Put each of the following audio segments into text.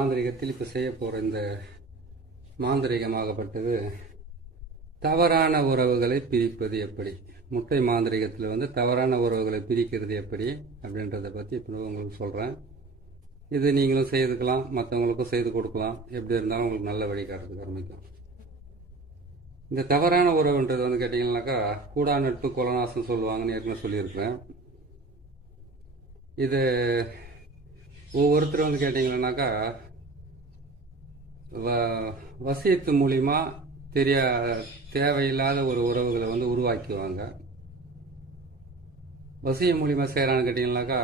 மாந்திரிகத்தில் இப்போ செய்ய போகிற இந்த மாந்திரிகமாகப்பட்டது தவறான உறவுகளை பிரிப்பது எப்படி. முட்டை மாந்திரிகத்தில் வந்து தவறான உறவுகளை பிரிக்கிறது எப்படி அப்படின்றத பற்றி இப்போ உங்களுக்கு சொல்கிறேன். இது நீங்களும் செய்துக்கலாம், மற்றவங்களுக்கும் செய்து கொடுக்கலாம். எப்படி இருந்தாலும் உங்களுக்கு நல்ல வழிகாட்டுறதுக்கு ஆரம்பிக்கும். இந்த தவறான உறவுன்றது வந்து கேட்டிங்கன்னாக்கா கூடா நட்பு கொலநாசம் சொல்லுவாங்கன்னு ஏற்கனவே சொல்லியிருக்கிறேன். இது ஒவ்வொருத்தர் வந்து கேட்டிங்கன்னாக்கா வசியத்து மூலிமா தேவையில்லாத ஒரு உறவுகளை வந்து உருவாக்கிடுவாங்க. வசியம் மூலிமா செய்கிறான்னு கேட்டிங்கனாக்கா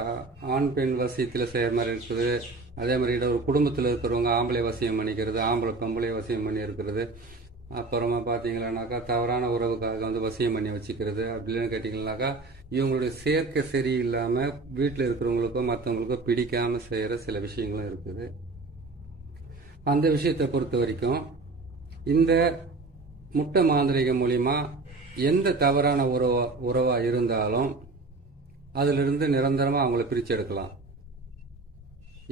ஆண் பெண் வசியத்தில் செய்கிற மாதிரி இருக்குது. அதே மாதிரி ஒரு குடும்பத்தில் இருக்கிறவங்க ஆம்பளை வசியம் பண்ணிக்கிறது, ஆம்பளை பொம்பளை வசியம் பண்ணி இருக்கிறது. அப்புறமா பார்த்தீங்கன்னாக்கா தவறான உறவுக்காக வந்து வசியம் பண்ணி வச்சுக்கிறது. அப்படின்னு கேட்டிங்கனாக்கா இவங்களுடைய சேர்க்கை சரியில்லாமல் வீட்டில் இருக்கிறவங்களுக்கோ மற்றவங்களுக்கோ பிடிக்காமல் செய்கிற சில விஷயங்களும் இருக்குது. அந்த விஷயத்தை பொறுத்த வரைக்கும் இந்த முட்டை மாந்திரிகம் மூலிமா எந்த தவறான உறவாக இருந்தாலும் அதிலிருந்து நிரந்தரமாக அவங்கள பிரித்து எடுக்கலாம்.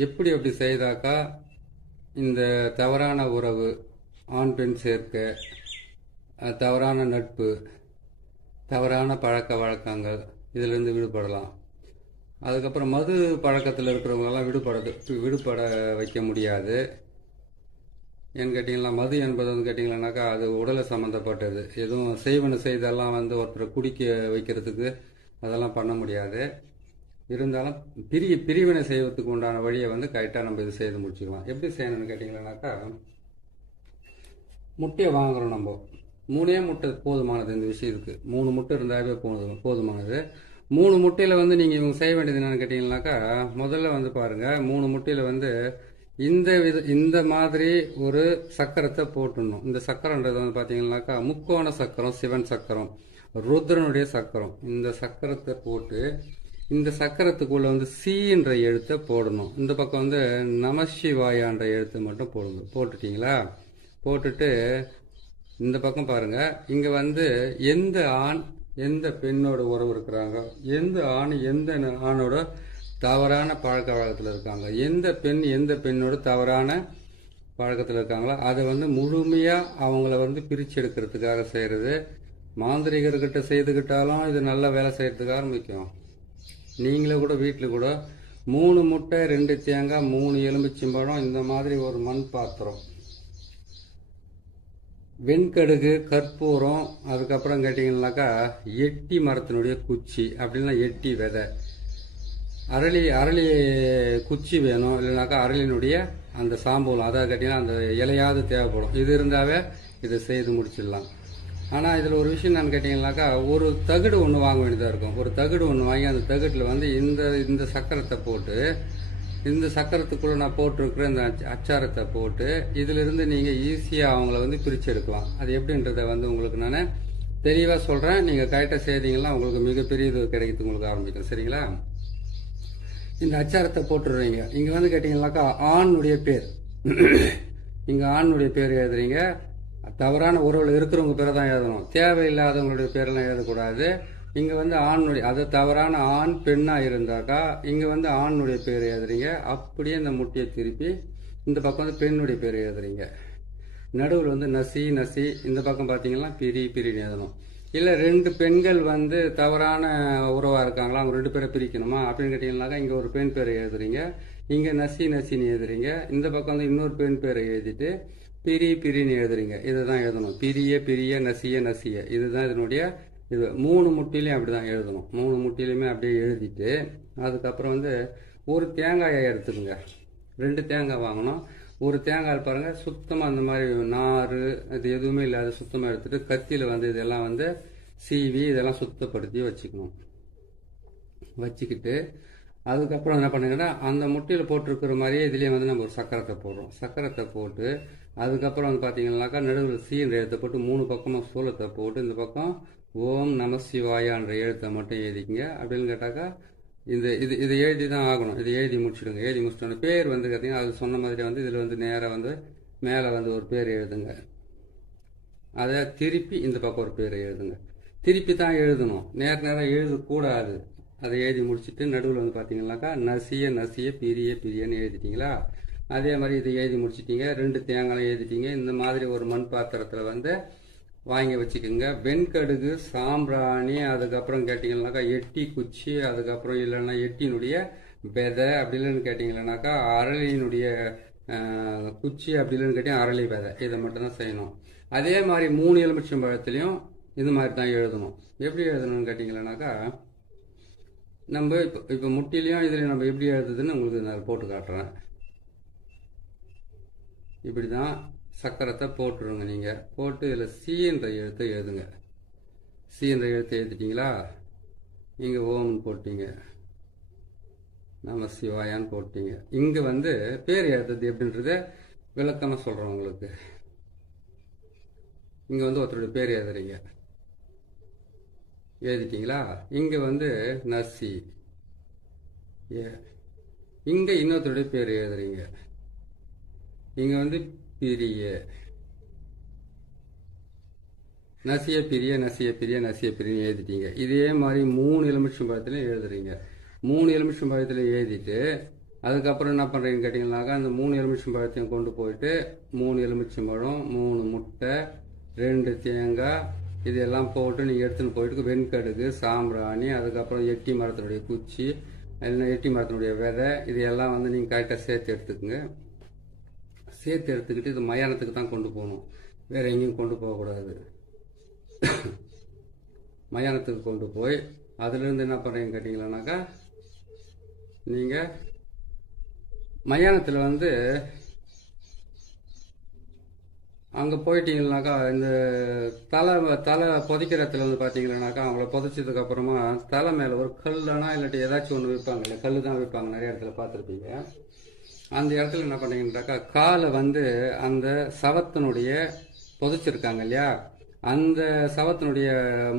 அப்படி செய்தாக்கா இந்த தவறான உறவு, ஆண் பெண் சேர்க்கை, தவறான நட்பு, தவறான பழக்க வழக்கங்கள் இதிலிருந்து விடுபடலாம். அதுக்கப்புறம் மது பழக்கத்தில் இருக்கிறவங்களெல்லாம் விடுபட வைக்க முடியாது. ஏன்னு கேட்டிங்கன்னா மது என்பது வந்து கேட்டிங்கன்னாக்கா அது உடலை சம்மந்தப்பட்டது. எதுவும் செய்வன செய்தெல்லாம் வந்து ஒருத்தரை குடிக்க வைக்கிறதுக்கு அதெல்லாம் பண்ண முடியாது. இருந்தாலும் பிரிவினை செய்வதற்கு உண்டான வழியை வந்து கரெக்டாக நம்ம இது செய்து முடிச்சுக்கலாம். எப்படி செய்யணும்னு கேட்டிங்கன்னாக்கா முட்டையை வாங்குகிறோம். நம்ம 3 முட்டை போதுமானது. இந்த விஷயத்துக்கு 3 முட்டை இருந்தாவே போதுமானது. 3 முட்டையில் வந்து நீங்கள் இவங்க செய்ய வேண்டியது என்னென்னு கேட்டிங்கன்னாக்கா முதல்ல வந்து பாருங்கள், 3 முட்டையில் வந்து இந்த மாதிரி ஒரு சக்கரத்தை போட்டுடணும். இந்த சக்கரன்றது வந்து பார்த்தீங்கன்னாக்கா முக்கோண சக்கரம், சிவன் சக்கரம், ருத்ரனுடைய சக்கரம். இந்த சக்கரத்தை போட்டு இந்த சக்கரத்துக்குள்ள வந்து சீன்ற எழுத்தை போடணும். இந்த பக்கம் வந்து நமசிவாயான்ற எழுத்தை மட்டும் போட்டுட்டீங்களா? போட்டுட்டு இந்த பக்கம் பாருங்க, இங்க வந்து எந்த ஆண் எந்த பெண்ணோட உறவு இருக்கிறாங்க, எந்த ஆண் எந்த ஆணோட தவறான பழக்க வழக்கத்தில் இருக்காங்க, எந்த பெண்ணோட தவறான பழக்கத்தில் இருக்காங்களோ அதை வந்து முழுமையாக அவங்கள வந்து பிரித்து எடுக்கிறதுக்காக செய்கிறது. மாந்திரிகர்கிட்ட செய்துக்கிட்டாலும் இது நல்ல வேலை செய்கிறதுக்கு ஆரம்பிக்கும். நீங்களே கூட வீட்டில் கூட 3 முட்டை, 2 தேங்காய், 3 எலுமிச்சம்பழம், இந்த மாதிரி ஒரு மண் பாத்திரம், வெண்கடுகு, கற்பூரம், அதுக்கப்புறம் கேட்டிங்கன்னாக்கா எட்டி மரத்தினுடைய குச்சி, அப்படின்னா எட்டி விதை, அரளி குச்சி வேணும். இல்லைனாக்கா அரளினுடைய அந்த சாம்பூலம், அதாவது கேட்டிங்கன்னா அந்த இலையாவது தேவைப்படும். இது இருந்தாவே இதை செய்து முடிச்சிடலாம். ஆனால் இதில் ஒரு விஷயம் என்னன்னு கேட்டிங்கன்னாக்கா ஒரு தகடு ஒன்று வாங்க வேண்டியதாக இருக்கும். ஒரு தகடு ஒன்று வாங்கி அந்த தகட்டில் வந்து இந்த சக்கரத்தை போட்டு, இந்த சக்கரத்துக்குள்ளே நான் போட்டிருக்கிற இந்த அச்சாரத்தை போட்டு இதிலிருந்து நீங்கள் ஈஸியாக அவங்கள வந்து பிரித்து எடுக்கலாம். அது எப்படின்றத வந்து உங்களுக்கு நான் தெளிவாக சொல்கிறேன். நீங்கள் கரெக்டாக செய்தீங்கன்னா உங்களுக்கு மிகப்பெரிய இது கிடைக்கிறதுக்கு உங்களுக்கு ஆரம்பிக்கும். சரிங்களா? இந்த அச்சாரத்தை போட்டுடுறீங்க. இங்கே வந்து கேட்டிங்கன்னாக்கா ஆணுடைய பேர், இங்கே ஆணுடைய பேர் எழுதுறீங்க. தவறான உறவில் இருக்கிறவங்க பேரை தான் எழுதணும், தேவையில்லாதவங்களுடைய பேரெல்லாம் எழுதக்கூடாது. இங்கே வந்து அது தவறான ஆண் பெண்ணாக இருந்தாக்கா இங்கே வந்து ஆணுடைய பேர் எழுதுறீங்க. அப்படியே இந்த முட்டையை திருப்பி இந்த பக்கம் வந்து பெண்ணுடைய பேர் எழுதுறீங்க. நடுவில் வந்து நசி, இந்த பக்கம் பார்த்தீங்கன்னா பிரின்னு எழுதணும். இல்லை 2 பெண்கள் வந்து தவறான உறவாக இருக்காங்களா, அவங்க 2 பேரை பிரிக்கணுமா அப்படின்னு கேட்டிங்கன்னாக்கா இங்கே ஒரு பெண் பேரை எழுதுறீங்க, இங்கே நசின்னு எழுதுறீங்க. இந்த பக்கம் வந்து இன்னொரு பெண் பேரை எழுதிட்டு பிரின்னு எழுதுறீங்க. இதை தான் எழுதணும். பிரிய நசிய இதுதான் இதனுடைய இது. 3 முட்டையிலையும் அப்படி தான் எழுதணும். 3 முட்டையிலையுமே அப்படியே எழுதிட்டு அதுக்கப்புறம் வந்து ஒரு தேங்காயை எடுத்துக்கோங்க. 2 தேங்காய் வாங்கணும். ஒரு தேங்காய் பாருங்கள் சுத்தமாக அந்த மாதிரி நார் அது எதுவுமே இல்லாத சுத்தமாக எடுத்துட்டு கத்தியில் வந்து இதெல்லாம் வந்து சீவி இதெல்லாம் சுத்தப்படுத்தி வச்சுக்கிட்டு அதுக்கப்புறம் என்ன பண்ணுங்கன்னா அந்த முட்டையில் போட்டிருக்கிற மாதிரியே இதுலேயே வந்து நம்ம ஒரு சக்கரத்தை போடுறோம். சக்கரத்தை போட்டு அதுக்கப்புறம் வந்து பார்த்தீங்கன்னாக்கா நடுவில் சீன்ற எழுத்தை போட்டு 3 பக்கமாக சூலத்தை போட்டு இந்த பக்கம் ஓம் நம சிவாயான்ற எழுத்தை மட்டும் எழுதிக்கிங்க. அப்படின்னு கேட்டாக்கா இதை எழுதி தான் ஆகணும். இதை எழுதி முடிச்சுடுங்க. எழுதி முடிச்சிட்டோன்னு பேர் வந்து பார்த்தீங்கன்னா அது சொன்ன மாதிரி வந்து இதில் வந்து நேராக வந்து மேலே வந்து ஒரு பேர் எழுதுங்க. அதை திருப்பி இந்த பக்கம் ஒரு பேர் எழுதுங்க. திருப்பி தான் எழுதணும், நேரம் எழுதக்கூடாது. அதை எழுதி முடிச்சுட்டு நடுவில் வந்து பார்த்தீங்கன்னாக்கா நசிய பிரியன்னு எழுதிட்டீங்களா? அதே மாதிரி இதை எழுதி முடிச்சிட்டீங்க. 2 தேங்காய் எழுதிட்டீங்க. இந்த மாதிரி ஒரு மண் பாத்திரத்தில் வந்து வாங்கி வச்சுக்கோங்க. வெண்கடுகு, சாம்பிராணி, அதுக்கப்புறம் கேட்டிங்கன்னாக்கா எட்டி குச்சி, அதுக்கப்புறம் இல்லைன்னா எட்டினுடைய விதை, அப்படி இல்லைன்னு கேட்டிங்கன்னாக்கா அரளியினுடைய குச்சி, அப்படி இல்லைன்னு கேட்டிங்கன்னா அரளி விதை. இதை மட்டும்தான் செய்யணும். அதே மாதிரி 3 எலுமிச்சம்பழத்துலேயும் இது மாதிரி தான் எழுதணும். எப்படி எழுதணும்னு கேட்டிங்கன்னாக்கா நம்ம இப்போ முட்டிலையும் இதில் நம்ம எப்படி எழுதுதுன்னு உங்களுக்கு நான் போட்டு காட்டுறேன். இப்படி தான் சக்கரத்தை போட்டுருங்க. நீங்கள் போட்டு இதில் சி என்ற எழுத்தை எழுதுங்க. சி என்ற எழுத்தை எழுதிட்டீங்களா? இங்கே ஓம்னு போட்டீங்க, நம சிவாயான்னு போட்டீங்க. இங்கே வந்து பேர் எழுதுறது எப்படின்றத விளக்கமாக சொல்கிறேன் உங்களுக்கு. இங்கே வந்து ஒருத்தருடைய பேர் எழுதுறீங்க, எழுதிட்டீங்களா? இங்கே வந்து நசி, இங்கே இன்னொருத்தருடைய பேர் எழுதுறீங்க. இங்கே வந்து பிரிய, நசிய பிரிய, நசிய பிரிய, நசிய பிரிய எழுதிட்டீங்க. இதே மாதிரி 3 எலுமிச்சம்பழத்துலையும் எழுதுறீங்க. 3 எலுமிச்சம்பழத்துலையும் எழுதிட்டு அதுக்கப்புறம் என்ன பண்ணுறீங்கன்னு கேட்டிங்கன்னாக்கா அந்த 3 எலுமிச்சம்பழத்தையும் கொண்டு போயிட்டு 3 எலுமிச்சம்பழம், 3 முட்டை, 2 தேங்காய், இதெல்லாம் போட்டு நீங்கள் எடுத்துன்னு போயிட்டு வெண்கடுகு, சாம்பிராணி, அதுக்கப்புறம் எட்டி மரத்தினுடைய குச்சி, இல்லைன்னா எட்டி மரத்தினுடைய விதை, இது எல்லாம் வந்து நீங்கள் கரெக்டாக சேர்த்து எடுத்துக்குங்க. சேர்த்து எடுத்துக்கிட்டு இது மயானத்துக்கு தான் கொண்டு போகணும், வேறு எங்கேயும் கொண்டு போகக்கூடாது. மயானத்துக்கு கொண்டு போய் அதுலேருந்து என்ன பண்ணுறீங்கன்னு கேட்டிங்களானாக்கா நீங்கள் மயானத்தில் வந்து அங்கே போயிட்டீங்கன்னாக்கா இந்த தலை புதைக்கிற இடத்துல வந்து பார்த்தீங்கன்னாக்கா அவங்கள புதைச்சதுக்கப்புறமா தலை மேலே ஒரு கல்லுனா இல்லாட்டி ஏதாச்சும் ஒன்று வைப்பாங்க, இல்லை கல் தான் வைப்பாங்க, நிறைய இடத்துல பார்த்துருப்பீங்க. அந்த இடத்துல என்ன பண்ணீங்கன்னாக்கா காலை வந்து அந்த சவத்தினுடைய புதைச்சிருக்காங்க இல்லையா, அந்த சவத்தினுடைய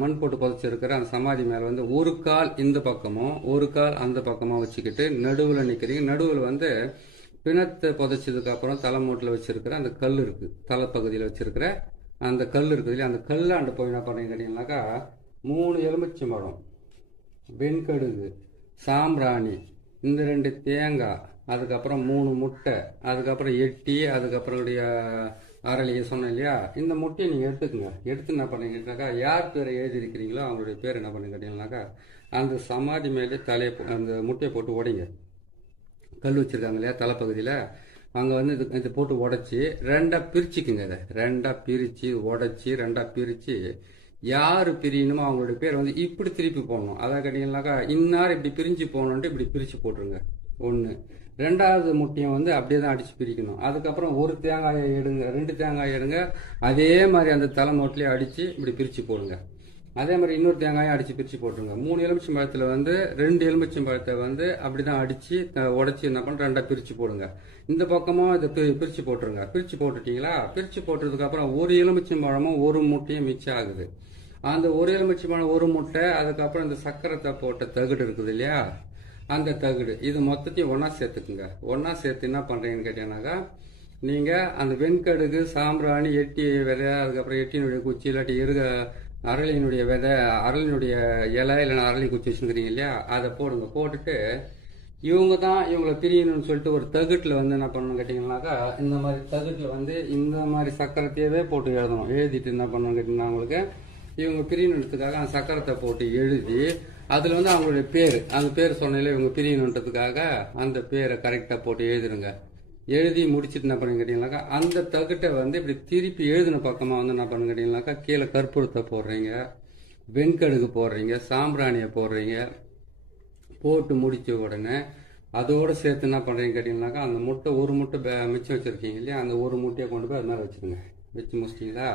மண் போட்டு புதைச்சிருக்கிற அந்த சமாதி மேலே வந்து ஒரு கால் இந்த பக்கமும் ஒரு கால் அந்த பக்கமாக வச்சுக்கிட்டு நடுவில் நிற்கிறீங்க. நடுவில் வந்து பிணத்தை புதைச்சதுக்கு அப்புறம் தலைமூட்டில் வச்சிருக்கிற அந்த கல் இருக்குது, தலைப்பகுதியில் வச்சிருக்கிற அந்த கல் இருக்குது இல்லையா, அந்த கல்லாண்டு போய் என்ன பண்ணீங்க கேட்டிங்கனாக்கா 3 எலுமிச்சம்பழம், வெண்கடுகு, சாம்பிராணி, இந்த 2 தேங்காய், அதுக்கப்புறம் 3 முட்டை, அதுக்கப்புறம் எட்டி, அதுக்கப்புறம் அரளியை சொன்னேன் இல்லையா, இந்த முட்டையை நீங்கள் எடுத்துக்கோங்க. எடுத்து என்ன பண்ணீங்கன்னாக்கா யார் பேரை எழுதியிருக்கிறீங்களோ அவங்களுடைய பேர் என்ன பண்ணி கேட்டீங்கன்னாக்கா அந்த சமாதி மேலே அந்த முட்டையை போட்டு உடைங்க. கல் வச்சுருக்காங்க இல்லையா தலைப்பகுதியில், அங்கே வந்து இது போட்டு உடச்சி 2ஆக பிரிச்சுக்குங்க. இதை 2ஆக பிரித்து உடச்சி 2ஆக பிரித்து யார் பிரியணுமோ அவங்களுடைய பேர் வந்து இப்படி திருப்பி போடணும். அதை கேட்டிங்கன்னாக்கா இன்னார் இப்படி பிரிஞ்சு போகணுன்ட்டு இப்படி பிரித்து போட்டுருங்க. 1. 2வது முட்டையை வந்து அப்படியே தான் அடித்து பிரிக்கணும். அதுக்கப்புறம் 1 தேங்காயை எடுங்க, 2 தேங்காயை எடுங்க, அதே மாதிரி அந்த தலை நோட்லேயே அடித்து இப்படி பிரித்து போடுங்க. அதே மாதிரி இன்னொரு தேங்காயை அடித்து பிரித்து போட்டுருங்க. 3 எலுமிச்சம்பழத்தில் வந்து 2 எலுமிச்சம்பழத்தை வந்து அப்படி தான் அடித்து உடச்சி என்ன பண்ண 2ஆக பிரித்து போடுங்க. இந்த பக்கமும் இதை பிரித்து போட்டுருங்க. பிரித்து போட்டுட்டீங்களா? பிரித்து போட்டதுக்கப்புறம் 1 எலுமிச்சம்பழமும் 1 முட்டையும் மிச்சம் ஆகுது. அந்த 1 எலுமிச்சம்பழம் 1 முட்டை, அதுக்கப்புறம் இந்த சக்கரத்தை போட்ட தகுடு இருக்குது இல்லையா, அந்த தகுடு, இது மொத்தத்தையும் ஒன்றா சேர்த்துக்குங்க. ஒன்றா சேர்த்து என்ன பண்ணுறீங்கன்னு கேட்டீங்கன்னாக்கா நீங்கள் அந்த வெண்கடுகு, சாம்பிராணி, எட்டி விதை, அதுக்கப்புறம் எட்டினுடைய குச்சி இல்லாட்டி அரளியினுடைய விதை, அரளினுடைய இலை இல்லைன்னா அரளி குச்சி வச்சுருக்கிறீங்க இல்லையா, அதை போடுங்க. போட்டுட்டு இவங்க தான் இவங்களை பிரியணும்னு சொல்லிட்டு ஒரு தகுட்டில் வந்து என்ன பண்ணணும்னு கேட்டிங்கன்னாக்கா இந்த மாதிரி தகுட்டில் வந்து இந்த மாதிரி சக்கரத்தையவே போட்டு எழுதணும். எழுதிட்டு என்ன பண்ணணும்னு கேட்டிங்கன்னா அவங்களுக்கு இவங்க பிரியணுன்றதுக்காக அந்த சக்கரத்தை போட்டு எழுதி அதில் வந்து அவங்களுடைய பேர், அந்த பேர் சொன்னாலே இவங்க பிரியணுன்றதுக்காக அந்த பேரை கரெக்டாக போட்டு எழுதிடுங்க. எழுதி முடிச்சுட்டு என்ன பண்ணுங்க கேட்டிங்கனாக்கா அந்த தகுட்டை வந்து இப்படி திருப்பி எழுதின பக்கமாக வந்து என்ன பண்ணுங்க கேட்டிங்கனாக்கா கீழே கற்பூரத்தை போடுறீங்க, வெண்கடுகு போடுறீங்க, சாம்பிராணியை போடுறீங்க. போட்டு முடித்த உடனே அதோடு சேர்த்து என்ன பண்ணுறீங்க கேட்டிங்கனாக்கா அந்த முட்டை 1 முட்டை மிச்சம் வச்சுருக்கீங்க இல்லையா, அந்த 1 முட்டையை கொண்டு போய் அது மேலே வச்சுருங்க. வச்சு முடிச்சிட்டிங்களா?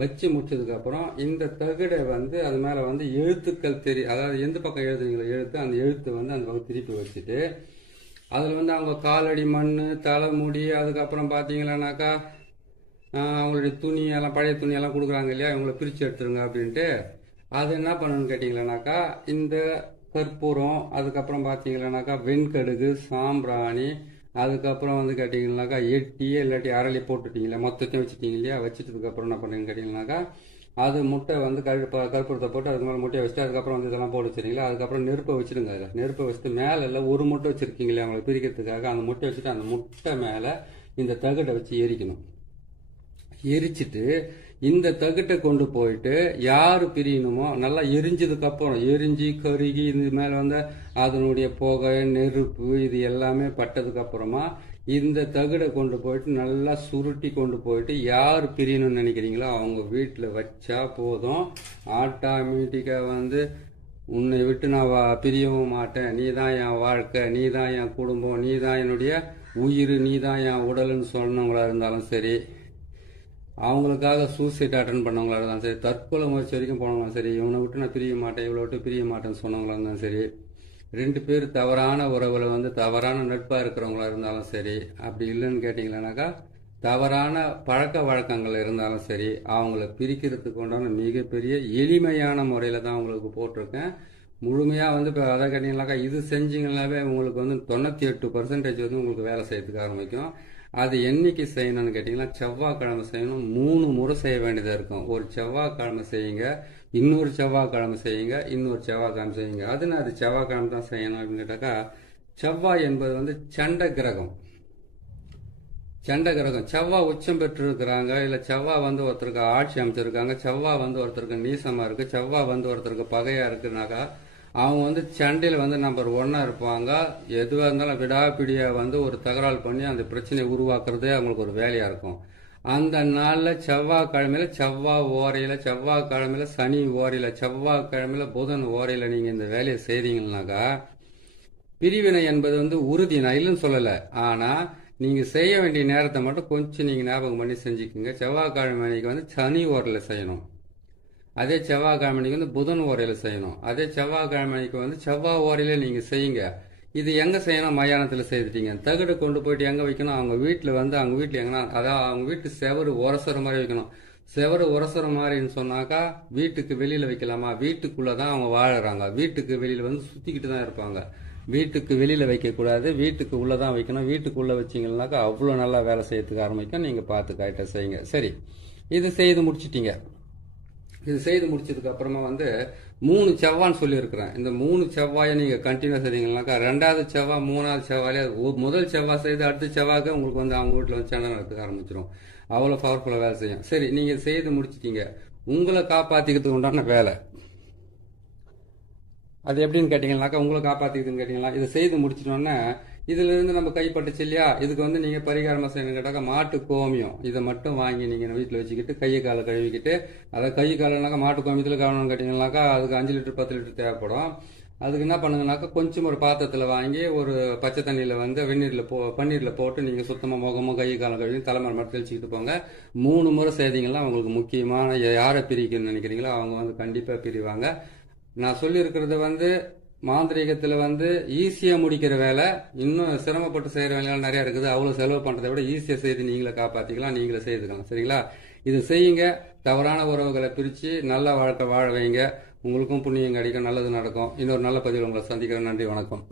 வச்சு முடிச்சதுக்கப்புறம் இந்த தகுடை வந்து அது மேலே வந்து எழுத்துக்கள் அதாவது எந்த பக்கம் எழுதுறீங்களோ எழுத்து, அந்த எழுத்து வந்து அந்த பக்கம் திருப்பி வச்சுட்டு அதில் வந்து அவங்க காலடி மண், தலைமுடி, அதுக்கப்புறம் பார்த்தீங்களானாக்கா அவங்களுடைய துணியெல்லாம் பழைய துணியெல்லாம் கொடுக்குறாங்க இல்லையா, இவங்களை பிரித்து எடுத்துருங்க அப்படின்ட்டு. அது என்ன பண்ணணும்னு கேட்டிங்களானாக்கா இந்த கற்பூரம், அதுக்கப்புறம் பார்த்தீங்களானாக்கா வெண்கடுகு, சாம்பிராணி, அதுக்கப்புறம் வந்து கேட்டிங்கனாக்கா எட்டி இல்லாட்டி அரளி போட்டுட்டிங்களா மொத்தத்தையும் வச்சுட்டிங்க இல்லையா, வச்சுட்டதுக்கப்புறம் என்ன பண்ணுறீங்கன்னு கேட்டிங்கனாக்கா அது முட்டை வந்து கற்பூரத்தை போட்டு அதுக்கு மேலே முட்டையை வச்சுட்டு அதுக்கப்புறம் வந்து இதெல்லாம் போட்டு வச்சுருங்களா, அதுக்கப்புறம் நெருப்பை வச்சுருங்க. அதில் நெருப்பை வச்சுட்டு மேலே இல்லை ஒரு முட்டை வச்சுருக்கீங்களே அவங்களை பிரிக்கிறதுக்காக அந்த முட்டை வச்சுட்டு அந்த முட்டை மேலே இந்த தகட்டை வச்சு எரிக்கணும். எரிச்சிட்டு இந்த தகட்டை கொண்டு போயிட்டு யார் பிரியணுமோ நல்லா எரிஞ்சதுக்கு அப்புறம் எரிஞ்சு கருகி இது மேலே வந்து அதனுடைய புகை நெருப்பு இது எல்லாமே பட்டதுக்கு அப்புறமா இந்த தகடை கொண்டு போயிட்டு நல்லா சுருட்டி கொண்டு போயிட்டு யார் பிரியணும்னு நினைக்கிறீங்களோ அவங்க வீட்டில் வச்சா போதும். ஆட்டோமேட்டிக்காக வந்து உன்னை விட்டு நான் பிரியவும் மாட்டேன், நீ தான் என் வாழ்க்கை, நீ தான் என் குடும்பம், நீ தான் என்னுடைய உயிர், நீ தான் என் உடல்னு சொன்னவங்களா இருந்தாலும் சரி, அவங்களுக்காக சூசைட் அட்டன் பண்ணவங்களா இருந்தாலும் சரி, தற்கொலை முயற்சி வரைக்கும் போனவங்களும் சரி, இவனை விட்டு நான் பிரிய மாட்டேன் இவளை விட்டு பிரிய மாட்டேன்னு சொன்னவங்களா இருந்தாலும் சரி, 2 பேர் தவறான உறவுல வந்து தவறான நட்பாக இருக்கிறவங்களா இருந்தாலும் சரி, அப்படி இல்லைன்னு கேட்டிங்களானாக்கா தவறான பழக்க வழக்கங்கள் இருந்தாலும் சரி, அவங்கள பிரிக்கிறதுக்கு உண்டான மிகப்பெரிய எளிமையான முறையில் தான் உங்களுக்கு போட்டிருக்கேன். முழுமையாக வந்து இப்போ அதை கேட்டிங்கனாக்கா இது செஞ்சிங்கனாவே உங்களுக்கு வந்து 98% வந்து உங்களுக்கு வேலை செய்யறதுக்கு ஆரம்பிக்கும். அது என்னைக்கு செய்யணும்னு கேட்டிங்கன்னா செவ்வாய்க்கிழமை செய்யணும். 3 முறை செய்ய வேண்டியதாக இருக்கும். ஒரு செவ்வாய்க்கிழமை செய்யுங்க, இன்னொரு செவ்வாய்க்கிழமை செய்யுங்க, இன்னொரு செவ்வாய்க்கிழமை செய்யுங்க. அது செவ்வாய்க்கிழமை தான் செய்யணும் அப்படின்னு கேட்டாக்கா, செவ்வாய் என்பது வந்து சண்ட கிரகம். செவ்வாய் உச்சம் பெற்று இருக்கிறாங்க, இல்லை செவ்வாய் வந்து ஒருத்தருக்கு ஆட்சி அமைச்சிருக்காங்க, செவ்வாய் வந்து ஒருத்தருக்கு நீசமாக இருக்குது, செவ்வாய் வந்து ஒருத்தருக்கு பகையாக இருக்குனாக்கா அவங்க வந்து சண்டையில் வந்து நம்பர் 1 இருப்பாங்க. எதுவாக இருந்தாலும் விடாப்பிடியாக வந்து ஒரு தகராறு பண்ணி அந்த பிரச்சனையை உருவாக்குறதே அவங்களுக்கு ஒரு வேலையாக இருக்கும். அந்த நாளில் செவ்வாய்க்கிழமையில செவ்வாய் ஓரையில், செவ்வாய்க்கிழமையில சனி ஓரையில், செவ்வாய்க்கிழமையில புதன் ஓரையில் நீங்கள் இந்த வேலையை செய்கிறீங்கன்னாக்கா பிரிவினை என்பது வந்து உறுதி. நான் இல்லைன்னு சொல்லலை, ஆனால் நீங்கள் செய்ய வேண்டிய நேரத்தை மட்டும் கொஞ்சம் நீங்கள் ஞாபகம் பண்ணி செஞ்சுக்கோங்க. செவ்வாய்க்கிழமை அன்னைக்கு வந்து சனி ஓரையில் செய்யணும், அதே செவ்வாய்க்கிழமைக்கு வந்து புதன் ஓரையில் செய்யணும், அதே செவ்வாய்க்கிழமைக்கு வந்து செவ்வாய் ஓரையில நீங்கள் செய்யுங்க. இது எங்கே செய்யணும்? மயானத்தில் செய்துட்டீங்க. தகடு கொண்டு போயிட்டு எங்கே வைக்கணும்? அவங்க வீட்டில் வந்து அவங்க வீட்டில் எங்கன்னா அதாவது அவங்க வீட்டு செவரு உரசுற மாதிரி வைக்கணும். செவரு உரசுற மாதிரின்னு சொன்னாக்கா வீட்டுக்கு வெளியில் வைக்கலாமா? வீட்டுக்குள்ளே தான் அவங்க வாழறாங்க, வீட்டுக்கு வெளியில் வந்து சுற்றிக்கிட்டு தான் இருப்பாங்க. வீட்டுக்கு வெளியில் வைக்கக்கூடாது, வீட்டுக்கு உள்ளே தான் வைக்கணும். வீட்டுக்குள்ளே வச்சிங்கன்னாக்கா அவ்வளோ நல்லா வேலை செய்யறதுக்கு ஆரம்பிக்கும். நீங்கள் பார்த்து கரெக்டாக செய்யுங்க. சரி, இது செய்து முடிச்சிட்டிங்க. இது செய்து முடிச்சதுக்கு அப்புறமா வந்து 3 செவ்வான்னு சொல்லியிருக்கிறேன். இந்த 3 செவ்வாயை நீங்கள் கண்டினியூஸ் செய்தீங்கன்னாக்கா 2வது செவ்வாய் 3வது செவ்வாயிலே முதல் செவ்வாய் செய்து அடுத்த செவ்வாய்க்கு உங்களுக்கு வந்து அவங்க வீட்டில் வந்து சண்டை நடத்துக்க ஆரம்பிச்சிடும். அவ்வளோ பவர்ஃபுல்லாக வேலை செய்யும். சரி, நீங்கள் செய்து முடிச்சிட்டீங்க. உங்களை காப்பாற்றிக்கிறதுக்கு உண்டான வேலை அது எப்படின்னு கேட்டிங்கனாக்கா, உங்களை காப்பாற்றிக்கிறதுன்னு கேட்டிங்களா, இதை செய்து முடிச்சிட்டோன்னே இதிலிருந்து நம்ம கைப்பட்டுச்சு இல்லையா, இதுக்கு வந்து நீங்கள் பரிகாரமாக செய்யணும் கேட்டாக்கா மாட்டு கோமியம் இதை மட்டும் வாங்கி நீங்கள் வீட்டில் வச்சுக்கிட்டு கையை காலை கழுவிக்கிட்டு, அதை கை காலனாக்கா மாட்டு கோமியத்தில் கவனம்னு கேட்டிங்கனாக்கா அதுக்கு 5 லிட்டர் 10 லிட்டர் தேவைப்படும். அதுக்கு என்ன பண்ணுங்கனாக்கா கொஞ்சம் ஒரு பாத்திரத்தில் வாங்கி ஒரு பச்சை தண்ணியில் வந்து பன்னீரில் போட்டு நீங்கள் சுத்தமாக முகமும் கை காலம் கழுவி தலைமுறை மட்டும் தெளிச்சுக்கிட்டு போங்க. 3 முறை செய்தீங்கன்னா உங்களுக்கு முக்கியமான யாரை பிரிக்கணும்னு நினைக்கிறீங்களோ அவங்க வந்து கண்டிப்பாக பிரிவாங்க. நான் சொல்லியிருக்கிறது வந்து மாந்திரீகத்தில் வந்து ஈஸியாக முடிக்கிற வேலை, இன்னும் சிரமப்பட்டு செய்கிற வேலையெல்லாம் நிறையா இருக்குது. அவ்வளோ செலவு பண்ணுறதை விட ஈஸியாக செய்து நீங்களே காப்பாற்றிக்கலாம், நீங்களே செய்துக்கலாம். சரிங்களா? இது செய்யுங்க. தவறான உறவுகளை பிரித்து நல்ல வாழ்க்கை வாழ வைங்க. உங்களுக்கும் புண்ணியம் கிடைக்கும், நல்லது நடக்கும். இன்னொரு நல்ல பதிவில் உங்களை சந்திக்கிறேன். நன்றி, வணக்கம்.